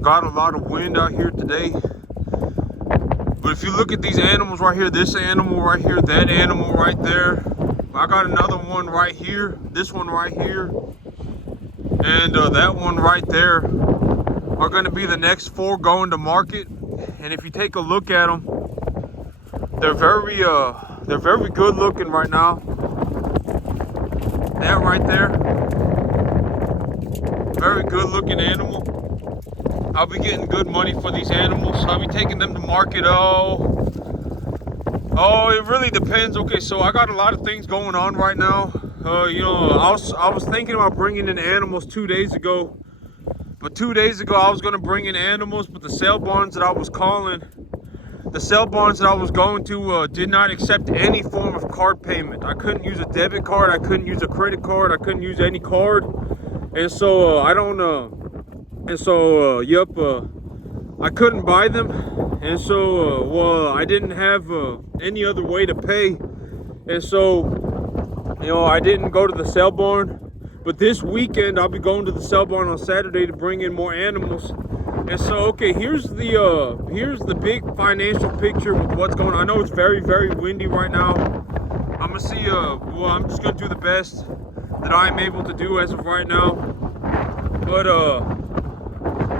Got a lot of wind out here today. But if you look at these animals right here, this animal right here, that animal right there, I got another one right here, this one right here, and that one right there are going to be the next 4 going to market. And if you take a look at them, they're very good looking right now. That right there, very good looking animal. I'll be getting good money for these animals. I'll be taking them to market. It really depends. Okay, so I got a lot of things going on right now. I was thinking about bringing in animals 2 days ago. But 2 days ago, I was going to bring in animals, but the sale barns that I was calling, the sale barns that I was going to did not accept any form of card payment. I couldn't use a debit card. I couldn't use a credit card. I couldn't use any card. And so I couldn't buy them. And so, I didn't have any other way to pay. And so, I didn't go to the sale barn. But this weekend, I'll be going to the sale barn on Saturday to bring in more animals. And so, okay, here's the big financial picture with what's going on. I know it's very, very windy right now. I'm gonna see. I'm just gonna do the best that I'm able to do as of right now. But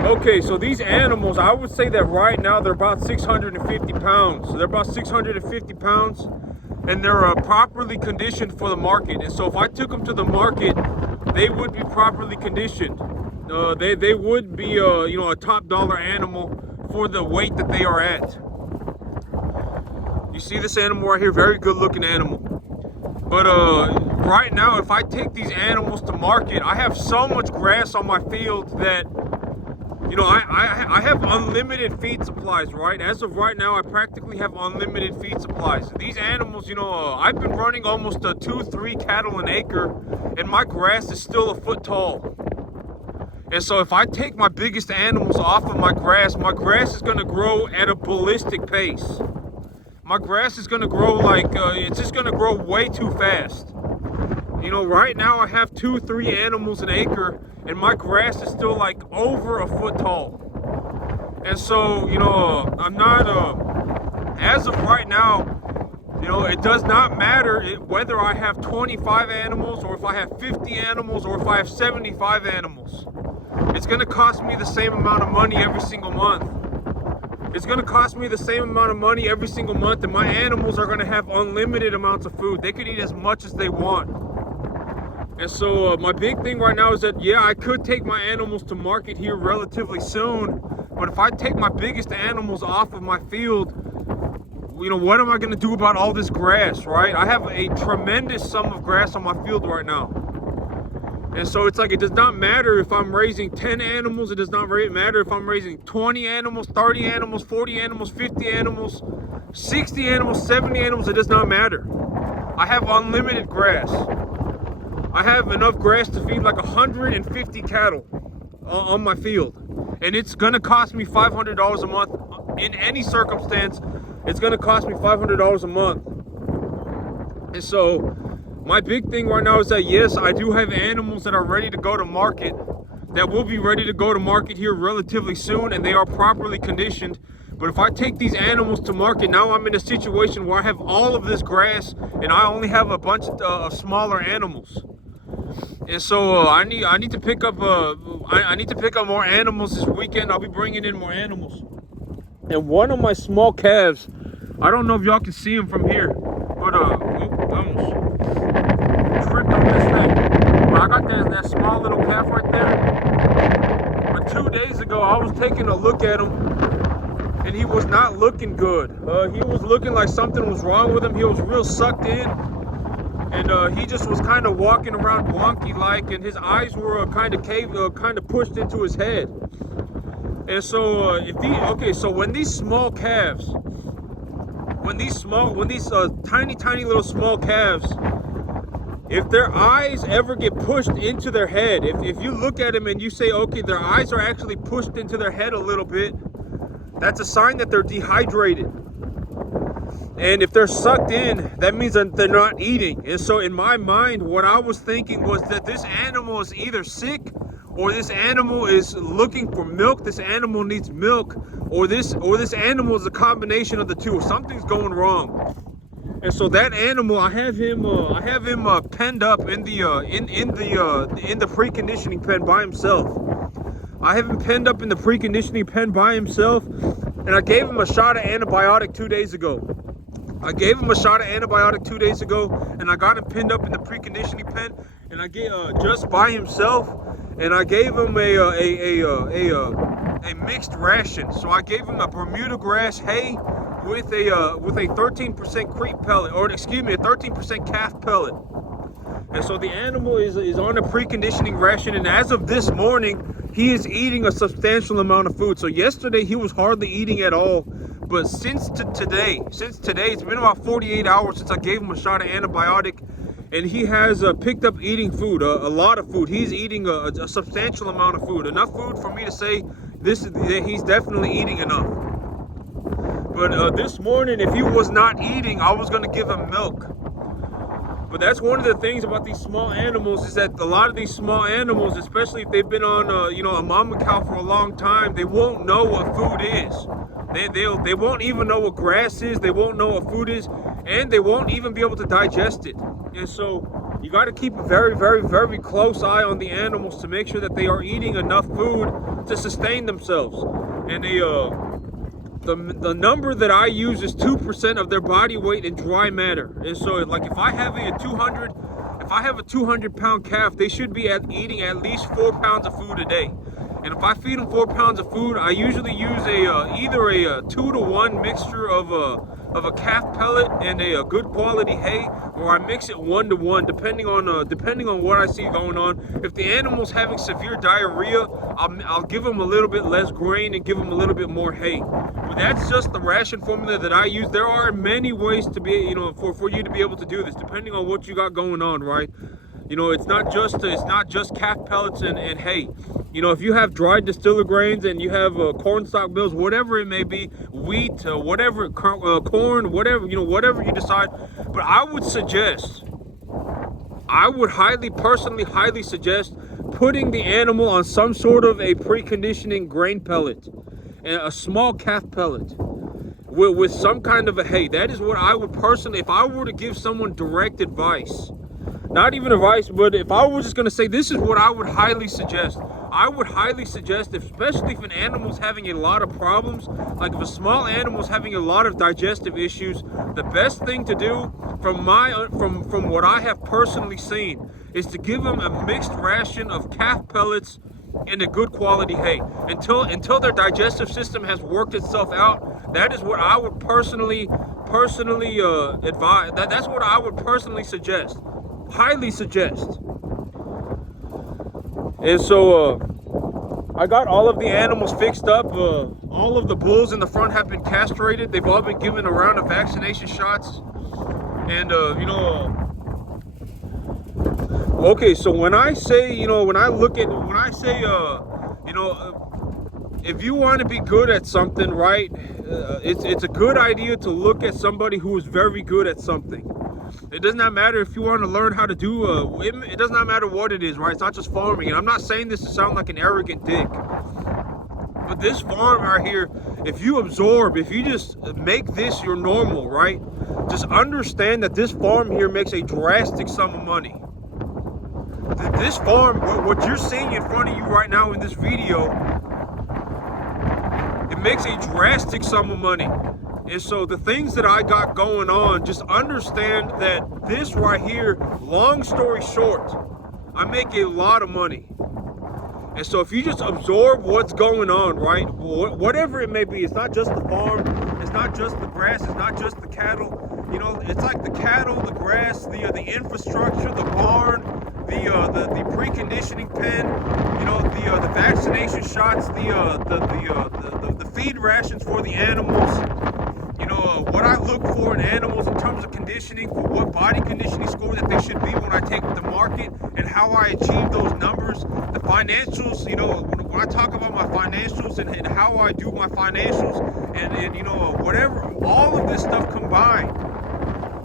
okay, so these animals, I would say that right now they're about 650 pounds. So they're about 650 pounds, and they're properly conditioned for the market. And so if I took them to the market, they would be properly conditioned. They would be a top dollar animal for the weight that they are at. You see this animal right here, very good looking animal. But right now, if I take these animals to market, I have so much grass on my field that I have unlimited feed supplies, right? As of right now, I practically have unlimited feed supplies. These animals, I've been running almost 2-3 cattle an acre, and my grass is still a foot tall. And so if I take my biggest animals off of my grass is going to grow at a ballistic pace. My grass is going to grow it's just going to grow way too fast. Right now I have 2-3 animals an acre, and my grass is still like over a foot tall. And so, I'm not, as of right now, it does not matter whether I have 25 animals or if I have 50 animals or if I have 75 animals. It's going to cost me the same amount of money every single month. It's going to cost me the same amount of money every single month, and my animals are going to have unlimited amounts of food. They could eat as much as they want. And so my big thing right now is that, yeah, I could take my animals to market here relatively soon, but if I take my biggest animals off of my field, what am I going to do about all this grass, right? I have a tremendous sum of grass on my field right now. And so it's like, it does not matter if I'm raising 10 animals. It does not matter if I'm raising 20 animals, 30 animals, 40 animals, 50 animals, 60 animals, 70 animals. It does not matter. I have unlimited grass. I have enough grass to feed like 150 cattle on my field. And it's going to cost me $500 a month. In any circumstance, it's going to cost me $500 a month. And so my big thing right now is that, yes, I do have animals that are ready to go to market, that will be ready to go to market here relatively soon, and they are properly conditioned. But if I take these animals to market, now I'm in a situation where I have all of this grass and I only have a bunch of smaller animals. And so I need to pick up I need to pick up more animals this weekend. I'll be bringing in more animals. And one of my small calves, I don't know if y'all can see him from here, but I almost tripped on this thing. But I got that small little calf right there. But 2 days ago, I was taking a look at him, and he was not looking good. He was looking like something was wrong with him. He was real sucked in, and he just was kind of walking around wonky-like, and his eyes were kind of pushed into his head. And so so when these small calves, when these tiny little small calves, if their eyes ever get pushed into their head, if you look at them and you say, okay, their eyes are actually pushed into their head a little bit, that's a sign that they're dehydrated. And if they're sucked in, that means that they're not eating. And so in my mind, what I was thinking was that this animal is either sick or this animal is looking for milk, this animal needs milk, or this animal is a combination of the two. Something's going wrong. And so that animal, I have him penned up in the preconditioning pen by himself. I have him penned up in the preconditioning pen by himself, and I gave him a shot of antibiotic 2 days ago. And I got him pinned up in the preconditioning pen, and I gave just by himself, and I gave him a mixed ration. So I gave him a Bermuda grass hay with a 13% creep pellet, or excuse me, a 13% calf pellet. And so the animal is on a preconditioning ration, and as of this morning, he is eating a substantial amount of food. So yesterday he was hardly eating at all, but since today, it's been about 48 hours since I gave him a shot of antibiotic, and he has picked up eating food, a lot of food. He's eating a substantial amount of food, enough food for me to say he's definitely eating enough. But this morning, if he was not eating, I was going to give him milk. But that's one of the things about these small animals, is that a lot of these small animals, especially if they've been on a mama cow for a long time, they won't know what food is. They won't even know what grass is. They won't know what food is, and they won't even be able to digest it. And so you got to keep a very, very, very close eye on the animals to make sure that they are eating enough food to sustain themselves. And the number that I use is 2% of their body weight in dry matter. And so, like, if I have a 200-pound calf, they should be eating at least 4 pounds of food a day. And if I feed them 4 pounds of food, I usually use either a 2-to-1 mixture of a calf pellet and a good quality hay, or I mix it 1-to-1, depending on what I see going on. If the animal's having severe diarrhea, I'll give them a little bit less grain and give them a little bit more hay. But that's just the ration formula that I use. There are many ways to be, for you to be able to do this, depending on what you got going on, right? It's not just calf pellets and hay. If you have dried distiller grains and you have corn stalk bills, whatever it may be, wheat, whatever, corn, whatever, whatever you decide. But I would personally highly suggest putting the animal on some sort of a preconditioning grain pellet, and a small calf pellet with some kind of a hay. That is what I would personally, if I were to give someone direct advice, not even advice, but if I was just going to say, this is what I would highly suggest. I would highly suggest, especially if an animal's having a lot of problems, like if a small animal's having a lot of digestive issues, the best thing to do from what I have personally seen is to give them a mixed ration of calf pellets and a good quality hay until their digestive system has worked itself out. That is what I would personally advise. That's what I would personally suggest. Highly suggest. And so I got all of the animals fixed up. All of the bulls in the front have been castrated. They've all been given a round of vaccination shots. And okay, so when I say, if you want to be good at something, right, it's a good idea to look at somebody who is very good at something. It does not matter if you want to learn how to do, it does not matter what it is, right? It's not just farming. And I'm not saying this to sound like an arrogant dick, but this farm right here, if you just make this your normal, right? Just understand that this farm here makes a drastic sum of money. This farm, what you're seeing in front of you right now in this video, it makes a drastic sum of money. And so the things that I got going on, just understand that this right here, long story short, I make a lot of money. And so if you just absorb what's going on, right, whatever it may be, it's not just the farm, it's not just the grass, it's not just the cattle, it's like the cattle, the grass, the infrastructure, the barn, the preconditioning pen, the vaccination shots, the feed rations for the animals. What I look for in animals in terms of conditioning, for what body conditioning score that they should be when I take them to market, and how I achieve those numbers. The financials, when I talk about my financials and how I do my financials, and whatever, all of this stuff combined,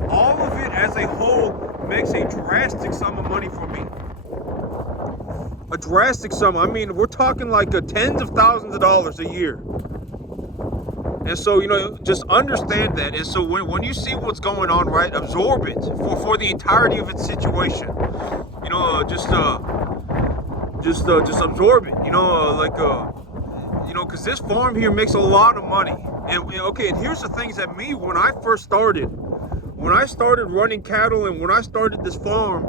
all of it as a whole makes a drastic sum of money for me. a drastic sum. I mean, we're talking like tens of thousands of dollars a year. And so, just understand that. And so when you see what's going on, right, absorb it for the entirety of its situation. Just absorb it. Because this farm here makes a lot of money. And here's the things that when I started running cattle and when I started this farm,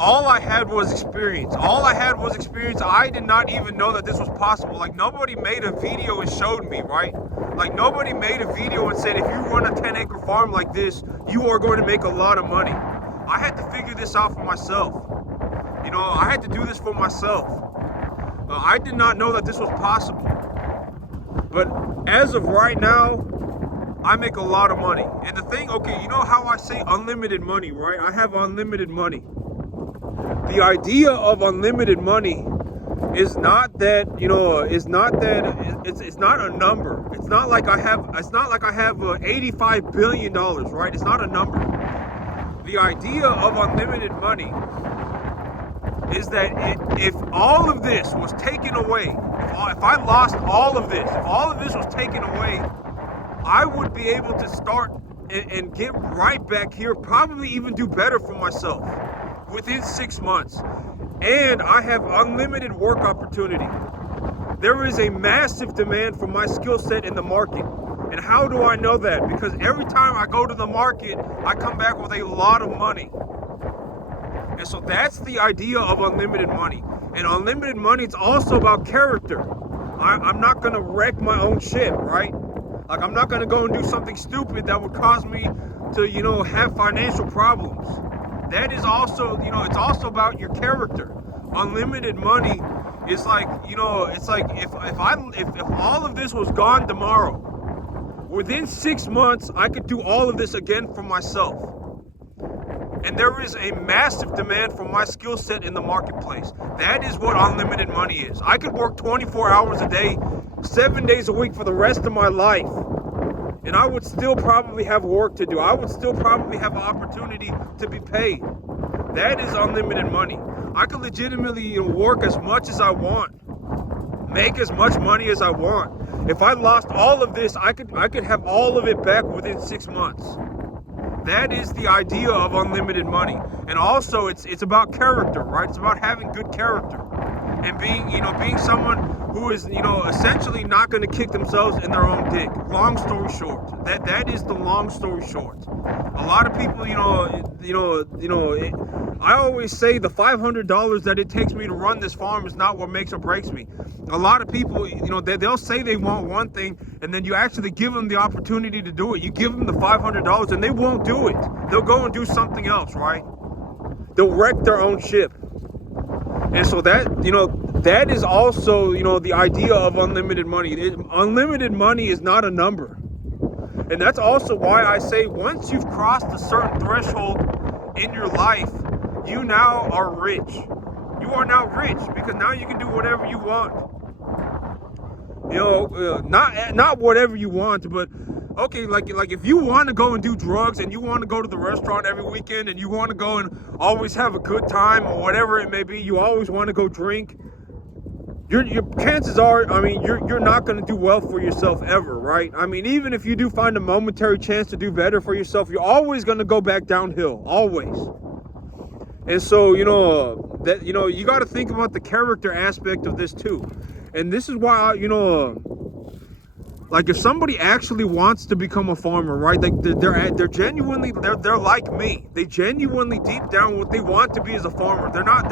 all I had was experience. I did not even know that this was possible. Like, nobody made a video and showed me, right? Like, nobody made a video and said, if you run a 10-acre farm like this, you are going to make a lot of money. I had to figure this out for myself. I had to do this for myself. I did not know that this was possible. But as of right now, I make a lot of money. And the thing, you know how I say unlimited money, right? I have unlimited money. The idea of unlimited money is not that, it's not a number. It's not like I have $85 billion, right? It's not a number. The idea of unlimited money is that if all of this was taken away, if I lost all of this, if all of this was taken away, I would be able to start and get right back here, probably even do better for myself within 6 months. And I have unlimited work opportunity. There is a massive demand for my skill set in the market. And how do I know that? Because every time I go to the market, I come back with a lot of money. And so that's the idea of unlimited money. And unlimited money, it's also about character. I'm not going to wreck my own ship, right? Like, I'm not going to go and do something stupid that would cause me to, have financial problems. That is also, it's also about your character. Unlimited money is like, it's like if all of this was gone tomorrow, within 6 months, I could do all of this again for myself. And there is a massive demand for my skill set in the marketplace. That is what unlimited money is. I could work 24 hours a day, 7 days a week for the rest of my life. And I would still probably have work to do. I would still probably have an opportunity to be paid. That is unlimited money. I could legitimately work as much as I want, make as much money as I want. If I lost all of this, I could have all of it back within 6 months. That is the idea of unlimited money. And also it's about character, right? It's about having good character and being someone who is, essentially not going to kick themselves in their own dick. Long story short, that is the long story short. A lot of people, I always say the $500 that it takes me to run this farm is not what makes or breaks me. A lot of people, they'll say they want one thing, and then you actually give them the opportunity to do it. You give them the $500 and they won't do it. They'll go and do something else, right? They'll wreck their own ship. And so that is also, the idea of unlimited money. Unlimited money is not a number. And that's also why I say once you've crossed a certain threshold in your life, you now are rich. You are now rich because now you can do whatever you want. Not whatever you want, but like if you want to go and do drugs and you want to go to the restaurant every weekend and you want to go and always have a good time or whatever it may be, you always want to go drink, your chances are, you're not going to do well for yourself ever, right? Even if you do find a momentary chance to do better for yourself, you're always going to go back downhill, always. And so, you got to think about the character aspect of this too. And this is why, like if somebody actually wants to become a farmer, right? Like they're genuinely, they're like me. They genuinely deep down what they want to be is a farmer. They're not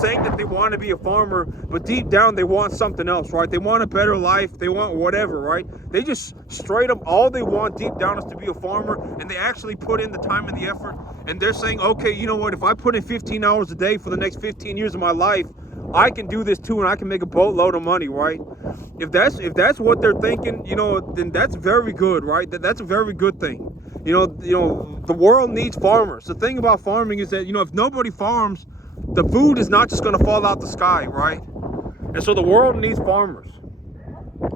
saying that they want to be a farmer, but deep down they want something else, right? They want a better life. They want whatever, right? They just straight up, all they want deep down is to be a farmer, and they actually put in the time and the effort. And they're saying, okay, you know what? If I put in 15 hours a day for the next 15 years of my life, I can do this too, and I can make a boatload of money, right? If that's what they're thinking, then that's very good, right? That's a very good thing. The world needs farmers. The thing about farming is that, if nobody farms, the food is not just going to fall out the sky, right? And so the world needs farmers.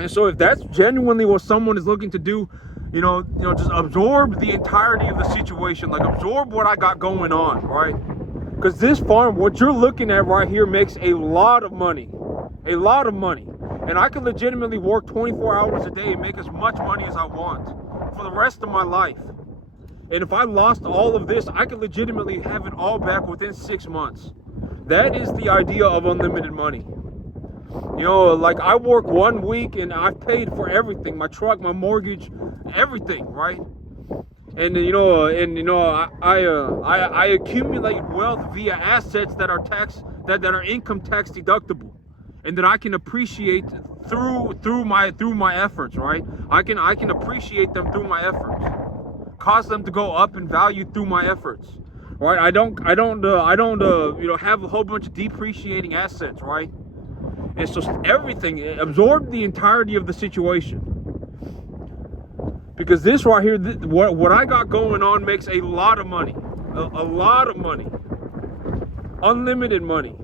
And so if that's genuinely what someone is looking to do, just absorb the entirety of the situation, like absorb what I got going on, right? Because this farm, what you're looking at right here, makes a lot of money. A lot of money. And I can legitimately work 24 hours a day and make as much money as I want for the rest of my life. And if I lost all of this, I could legitimately have it all back within 6 months. That is the idea of unlimited money. You know, like I work 1 week and I've paid for everything, my truck, my mortgage, everything, right? And I accumulate wealth via assets that are that are income tax deductible, and that I can appreciate through my efforts, right? I can appreciate them through my efforts, cause them to go up in value through my efforts, right? I don't have a whole bunch of depreciating assets, right? It's just everything, absorb the entirety of the situation. Because this right here, what I got going on makes a lot of money. A lot of money. Unlimited money.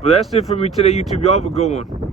But that's it for me today, YouTube. Y'all have a good one.